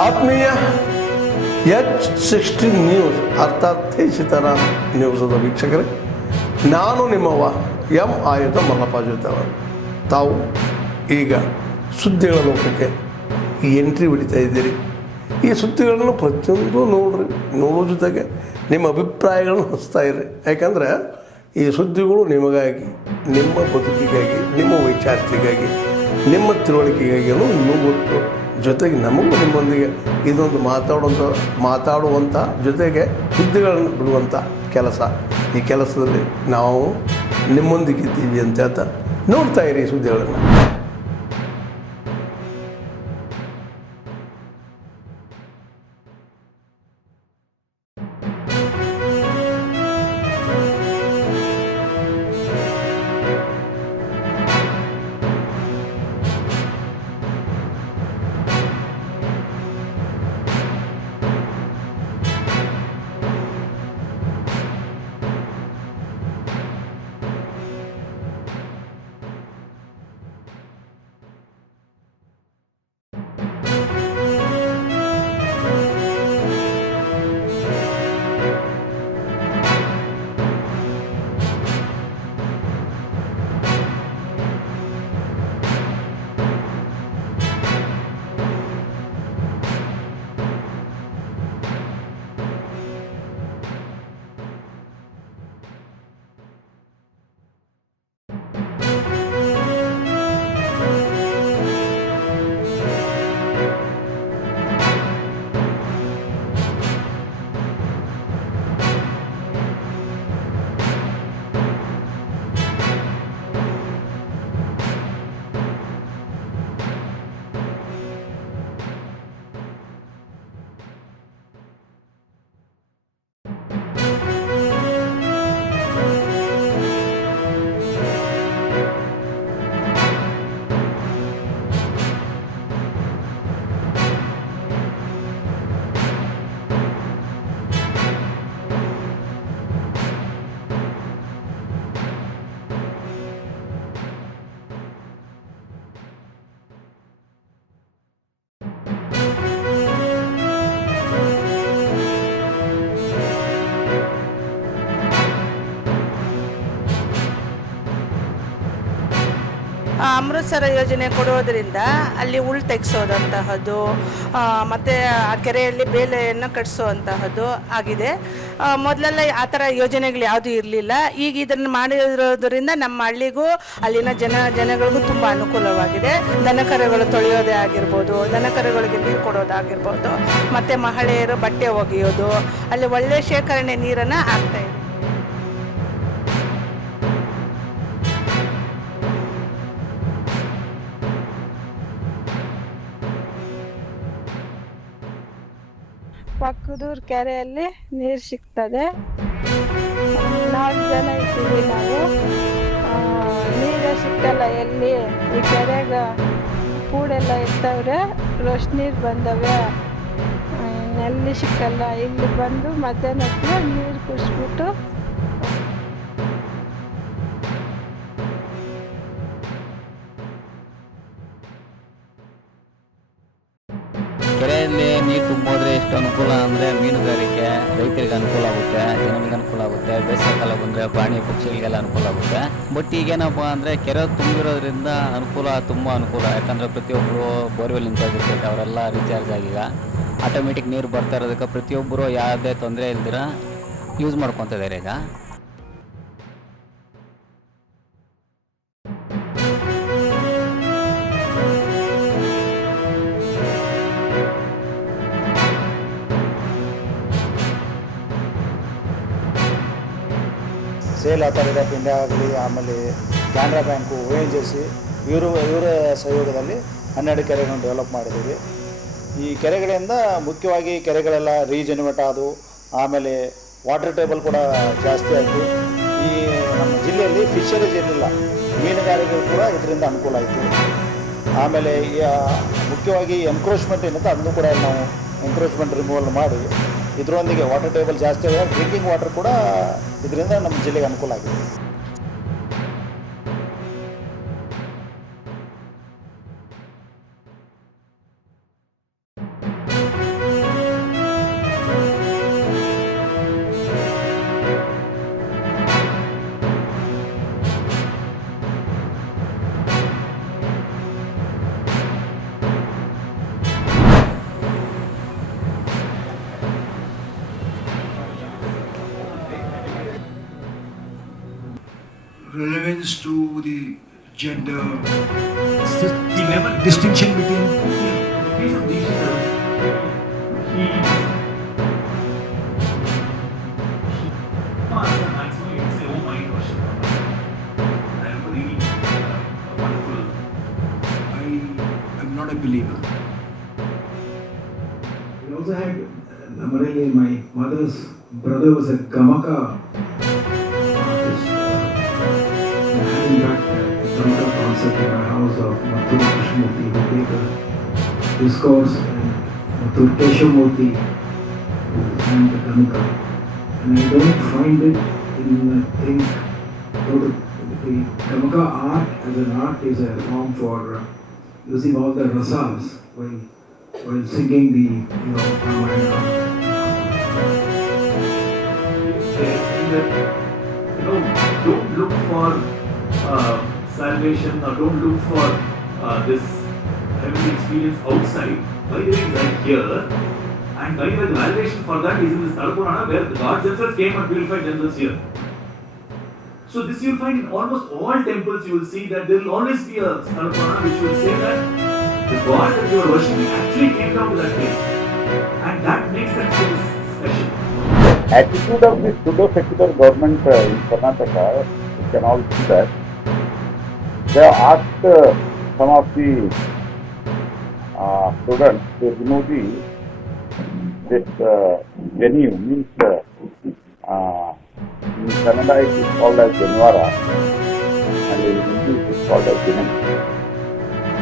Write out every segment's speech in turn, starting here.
ಆತ್ಮೀಯ H16 news ಅರ್ಥಾತ್ ತೇಜಿತರಾಮ್ ನ್ಯೂಸದ ವೀಕ್ಷಕರೇ, ನಾನು ನಿಮ್ಮವ ಎಂ ಆಯುಧ ಮಲ್ಲಪ್ಪ ಜೊತೆವರು. ತಾವು ಈಗ ಸುದ್ದಿಗಳ ಲೋಕಕ್ಕೆ ಎಂಟ್ರಿ ಹೊಡಿತಾ ಇದ್ದೀರಿ. ಈ ಸುದ್ದಿಗಳನ್ನು ಪ್ರತಿಯೊಂದು ನೋಡೋ ಜೊತೆಗೆ ನಿಮ್ಮ ಅಭಿಪ್ರಾಯಗಳನ್ನು ಹಚ್ತಾ ಇರಿ. ಯಾಕಂದರೆ ಈ ಸುದ್ದಿಗಳು ನಿಮಗಾಗಿ, ನಿಮ್ಮ ಬದುಕಿಗಾಗಿ, ನಿಮ್ಮ ವೈಚಾರಿಕೆಗಾಗಿ, ನಿಮ್ಮ ತಿಳುವಳಿಕೆಗಾಗಿಯೂ ಇನ್ನೂ ಗೊತ್ತು. ಜೊತೆಗೆ ನಮಗೂ ನಿಮ್ಮೊಂದಿಗೆ ಇದೊಂದು ಮಾತಾಡುವಂಥ ಜೊತೆಗೆ ಸುದ್ದಿಗಳನ್ನು ಬಿಡುವಂಥ ಕೆಲಸ. ಈ ಕೆಲಸದಲ್ಲಿ ನಾವು ನಿಮ್ಮೊಂದಿಗೆ ಇದ್ದೀವಿ ಅಂತ ಹೇಳ್ತಾ ನೋಡ್ತಾ ಇರಿ ಈ ಸುದ್ದಿಗಳನ್ನು. ಅಮೃತಸರ ಯೋಜನೆ ಕೊಡೋದರಿಂದ ಅಲ್ಲಿ ಉಳು ತೆಗೆಸೋದಂತಹದ್ದು ಮತ್ತು ಆ ಕೆರೆಯಲ್ಲಿ ಬೇಲೆಯನ್ನು ಕಟ್ಟಿಸೋವಂತಹದ್ದು ಆಗಿದೆ. ಮೊದಲೆಲ್ಲ ಆ ಥರ ಯೋಜನೆಗಳು ಯಾವುದೂ ಇರಲಿಲ್ಲ. ಈಗ ಇದನ್ನು ಮಾಡಿರೋದರಿಂದ ನಮ್ಮ ಹಳ್ಳಿಗೂ ಅಲ್ಲಿನ ಜನಗಳಿಗೂ ತುಂಬ ಅನುಕೂಲವಾಗಿದೆ. ದನಕರುಗಳು ತೊಳೆಯೋದೇ ಆಗಿರ್ಬೋದು, ದನಕರುಗಳಿಗೆ ನೀರು ಕೊಡೋದಾಗಿರ್ಬೋದು, ಮತ್ತು ಮಹಿಳೆಯರು ಬಟ್ಟೆ ಒಗೆಯೋದು, ಅಲ್ಲಿ ಒಳ್ಳೆಯ ಶೇಖರಣೆ ನೀರನ್ನು ಆಗ್ತಾಯಿದೆ. ಪಕ್ಕದೂರು ಕೆರೆಯಲ್ಲಿ ನೀರು ಸಿಗ್ತದೆ. 4 ಜನ ಇದ್ದೀವಿ ನಾವು. ನೀರೇ ಸಿಕ್ಕಲ್ಲ ಎಲ್ಲಿ. ಈ ಕೆರೆಗೆ ಕೂಡೆಲ್ಲ ಇರ್ತವ್ರೆ, ರಶ್ ನೀರು ಬಂದವೆ, ಎಲ್ಲಿ ಸಿಕ್ಕಲ್ಲ. ಇಲ್ಲಿ ಬಂದು ಮಧ್ಯಾಹ್ನ ನೀರು ಕುಡಿಸ್ಬಿಟ್ಟು ಕೆರೆಯಲ್ಲಿ ನೀರು ತುಂಬೋದ್ರೆ ಎಷ್ಟು ಅನುಕೂಲ ಅಂದರೆ ಮೀನುಗಾರಿಕೆ ರೈತರಿಗೆ ಅನುಕೂಲ ಆಗುತ್ತೆ, ಜನಗಳಿಗೆ ಅನುಕೂಲ ಆಗುತ್ತೆ. ಬೇಸಿಗೆ ಕಾಲ ಬಂದರೆ ಪ್ರಾಣಿ ಪಕ್ಷಿಗಳಿಗೆಲ್ಲ ಅನುಕೂಲ ಆಗುತ್ತೆ. ಬಟ್ ಈಗೇನಪ್ಪ ಅಂದರೆ ಕೆರೆ ತುಂಬಿರೋದ್ರಿಂದ ತುಂಬ ಅನುಕೂಲ. ಯಾಕಂದರೆ ಪ್ರತಿಯೊಬ್ಬರು ಬೋರ್ವೆಲ್ ನಿಂತೋಗಿರ್ತೈತೆ, ಅವರೆಲ್ಲ ರೀಚಾರ್ಜ್ ಆಗೀಗ ಆಟೋಮೆಟಿಕ್ ನೀರು ಬರ್ತಾ ಇರೋದಕ್ಕೆ ಪ್ರತಿಯೊಬ್ಬರು ಯಾವುದೇ ತೊಂದರೆ ಇಲ್ದಿರ ಯೂಸ್ ಮಾಡ್ಕೊತಿದ್ದಾರೆ ಈಗ. ಸೇಲ್ ಅಥಾರಿಟಿ ಆಫ್ ಇಂಡಿಯಾ ಆಗಲಿ, ಆಮೇಲೆ ಕ್ಯಾನರಾ ಬ್ಯಾಂಕು, ONGC ಇವರ ಸಹಯೋಗದಲ್ಲಿ 12 ಕೆರೆಗಳನ್ನು ಡೆವಲಪ್ ಮಾಡಿದ್ದೀವಿ. ಈ ಕೆರೆಗಳಿಂದ ಮುಖ್ಯವಾಗಿ ಕೆರೆಗಳೆಲ್ಲ ರೀಜೆನ್ಯುವೇಟ್ ಆದವು. ಆಮೇಲೆ ವಾಟರ್ ಟೇಬಲ್ ಕೂಡ ಜಾಸ್ತಿ ಆಯಿತು. ಈ ನಮ್ಮ ಜಿಲ್ಲೆಯಲ್ಲಿ ಫಿಶರೀಸ್ ಏನಿಲ್ಲ, ಮೀನುಗಾರಿಕೆ ಕೂಡ ಇದರಿಂದ ಅನುಕೂಲ ಆಯಿತು. ಆಮೇಲೆ ಮುಖ್ಯವಾಗಿ ಎನ್ಕ್ರೋಚ್ಮೆಂಟ್ ಏನಿದೆ ಅದನ್ನು ಕೂಡ ನಾವು ಎನ್ಕ್ರೋಚ್ಮೆಂಟ್ ರಿಮೂವಲ್ ಮಾಡಿ ಇದರೊಂದಿಗೆ ವಾಟರ್ ಟೇಬಲ್ ಜಾಸ್ತಿ ಆಗಿದೆ. ಡ್ರಿಂಕಿಂಗ್ ವಾಟರ್ ಕೂಡ ಇದರಿಂದ ನಮ್ಮ ಜಿಲ್ಲೆಗೆ ಅನುಕೂಲ ಆಗಿದೆ. relevance to the gender. He never distinction between. In the case of digital, he maximum you can say, oh my gosh, I am really wonderful. I am not a believer. We also had Namarali, my mother's brother was a Gamaka artist. Having that Gamaka concept in my house of Mathur Krishnamurti, who gave a discourse, and Mathur Keshamurti, who sang the Gamaka. And I don't find it in thing, though the Gamaka art as an art is a form for using all the rasas while singing the Ramayana. Don't look for salvation or don't look for this heavenly experience outside. Vaidya is right here, and Vaidya, the validation for that is in this Talapurana, where the gods themselves came and purified themselves here. So this you will find in almost all temples. You will see that there will always be a Talapurana which will say that the god that you are worshipping actually came down to that place, and that makes that place special. Attitude of the pseudo-secular government in Karnataka, you can all see that. They have asked some of the students to remove this Jenu, means in Kannada it is called as Janwara, and in Hindi it is called as Jenu.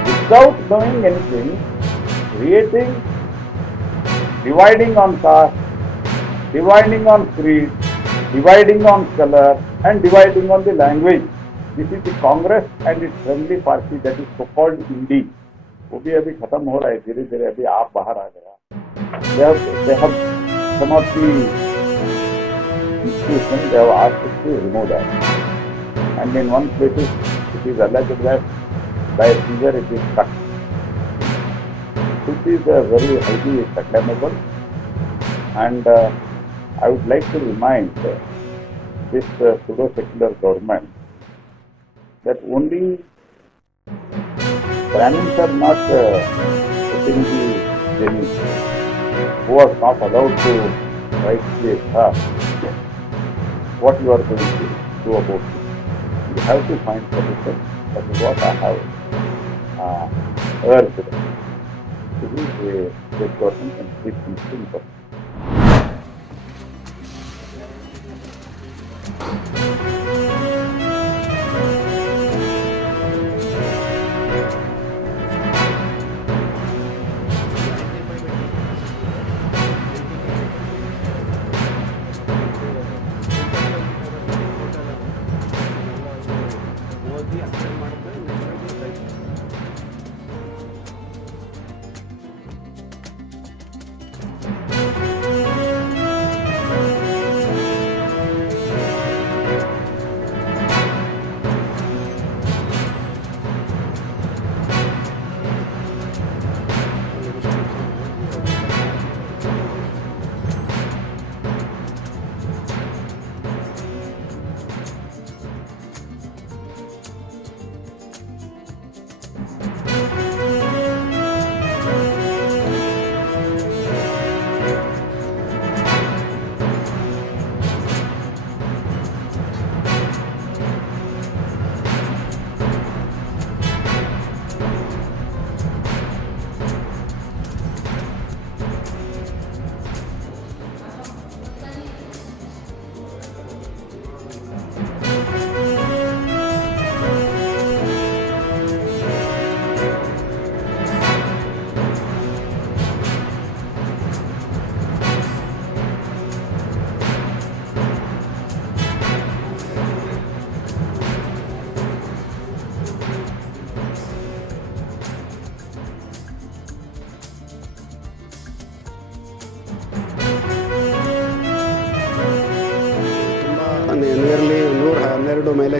Without doing anything, creating, dividing on caste, dividing on creed, dividing on color, and dividing on the language. This is the Congress and its friendly party, that is so-called Indi. वो भी अभी खत्म हो रहा है धीरे धीरे, अभी आप बाहर आ गया. They have some of the institutions, they have asked us to remove that. And in one place it is alleged that by a finger it is cut. This is very highly condemnable, and I would like to remind this pseudo-secular government that only Brahmins are not putting the Jenu, who are not allowed to write the exam. What you are going to do about it? You have to find solution. That is what I have urged. This is the state government and state institution.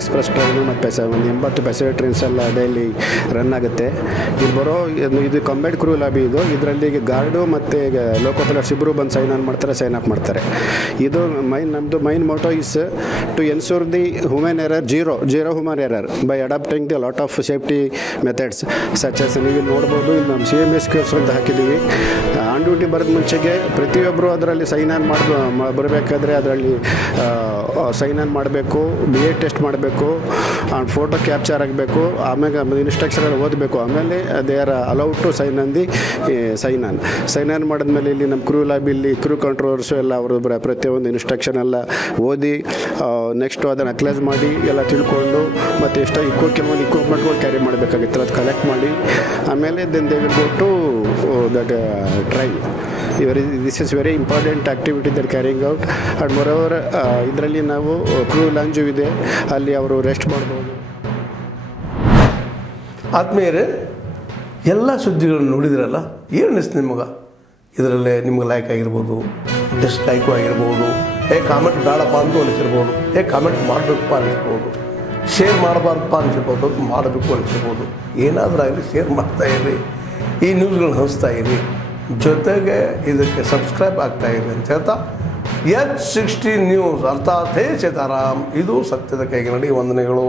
Express train ಮತ್ತು ಒಂದು 80 passenger trains ಎಲ್ಲ daily run ಆಗುತ್ತೆ. ಇಲ್ಲಿ ಬರೋ ಇದು combined ಕ್ರೂ lobby ಇದು. ಇದರಲ್ಲಿ guard ಮತ್ತು ಲೋಕೋ ಪೈಲಟ್ಸ್ ಇಬ್ಬರು ಬಂದು ಸೈನ್ ಅಪ್ ಮಾಡ್ತಾರೆ. ಇದು ನಮ್ಮದು main motto is to ensure the human error zero human error by adopting the lot of safety methods such as ನೀವು ನೋಡ್ಬೋದು. ಇಲ್ಲಿ ನಮ್ಮ CMSQs ಅಂತ ಹಾಕಿದ್ದೀವಿ. ಆನ್ ಡ್ಯೂಟಿ ಬರೋದು ಮುಂಚೆಗೆ ಪ್ರತಿಯೊಬ್ಬರು ಅದರಲ್ಲಿ ಸೈನ್ ಆನ್ ಬರಬೇಕಾದ್ರೆ ಅದರಲ್ಲಿ ಸೈನ್ ಆನ್ ಮಾಡಬೇಕು, BA ಟೆಸ್ಟ್ ಮಾಡಬೇಕು, ಫೋಟೋ ಕ್ಯಾಪ್ಚರ್ ಆಗಬೇಕು, ಆಮೇಲೆ ಇನ್ಸ್ಟ್ರಕ್ಷನ್ ಓದಬೇಕು. ಆಮೇಲೆ they are allowed to sign on ಮಾಡಿದ್ಮೇಲೆ ಇಲ್ಲಿ ನಮ್ಮ ಕ್ರೂ ಲಾಬಿಲಿ ಕ್ರೂ ಕಂಟ್ರೋಲರ್ಸು ಎಲ್ಲ ಅವರು ಪ್ರತಿಯೊಂದು ಇನ್ಸ್ಟ್ರಕ್ಷನ್ ಎಲ್ಲ ಓದಿ ನೆಕ್ಸ್ಟು ಅದನ್ನು ಅಕ್ಲೈಸ್ ಮಾಡಿ ಎಲ್ಲ ತಿಳ್ಕೊಂಡು ಮತ್ತು ಎಷ್ಟು ಕೆಲವೊಂದು ಇಕ್ವಿಪ್ಮೆಂಟ್ಗಳು ಕ್ಯಾರಿ ಮಾಡಬೇಕಾಗಿತ್ತು ಅದು ಕಲೆಕ್ಟ್ ಮಾಡಿ ಆಮೇಲೆ then they will go to that train. This is very important activity they're carrying out. And moreover ಇದರಲ್ಲಿ ನಾವು ಕ್ರೂ ಲಾಂಜು ಇದೆ, ಅಲ್ಲಿ ಅವರು ರೆಸ್ಟ್ ಮಾಡ್ಬೋದು. ಆತ್ಮೀಯರೇ, ಎಲ್ಲ ಸುದ್ದಿಗಳನ್ನು ನೋಡಿದ್ರಲ್ಲ, ಏನು ಅನಿಸ್ತು ನಿಮಗೆ? ಇದರಲ್ಲೇ ನಿಮ್ಗೆ ಲೈಕ್ ಆಗಿರ್ಬೋದು, ಡಿಸ್ಲೈಕು ಆಗಿರ್ಬೋದು, ಕಾಮೆಂಟ್ ಬೇಡಪ್ಪ ಅಂತ ಅನಿಸಿರ್ಬೋದು, ಕಾಮೆಂಟ್ ಮಾಡಬೇಕಪ್ಪ ಅನಿಸ್ಬೋದು, ಶೇರ್ ಮಾಡಬಾರ್ದಪ್ಪ ಅನಿಸಿರ್ಬೋದು, ಮಾಡಬೇಕು ಅನಿಸಿರ್ಬೋದು. ಏನಾದರೂ ಆಗಲಿ ಶೇರ್ ಮಾಡ್ತಾಯಿರಿ, ಈ ನ್ಯೂಸ್ಗಳನ್ನ ಹಂಚ್ತಾ ಇರಿ, ಜೊತೆಗೆ ಇದಕ್ಕೆ ಸಬ್ಸ್ಕ್ರೈಬ್ ಆಗ್ತಾಯಿರಿ ಅಂತ ಹೇಳ್ತಾ H16 ನ್ಯೂಸ್ ಅರ್ಥಾತ್ ಹೇ ಸೀತಾರಾಮ್, ಇದು ಸತ್ಯದ ಕೈಗೆ ನಡಿ. ವಂದನೆಗಳು.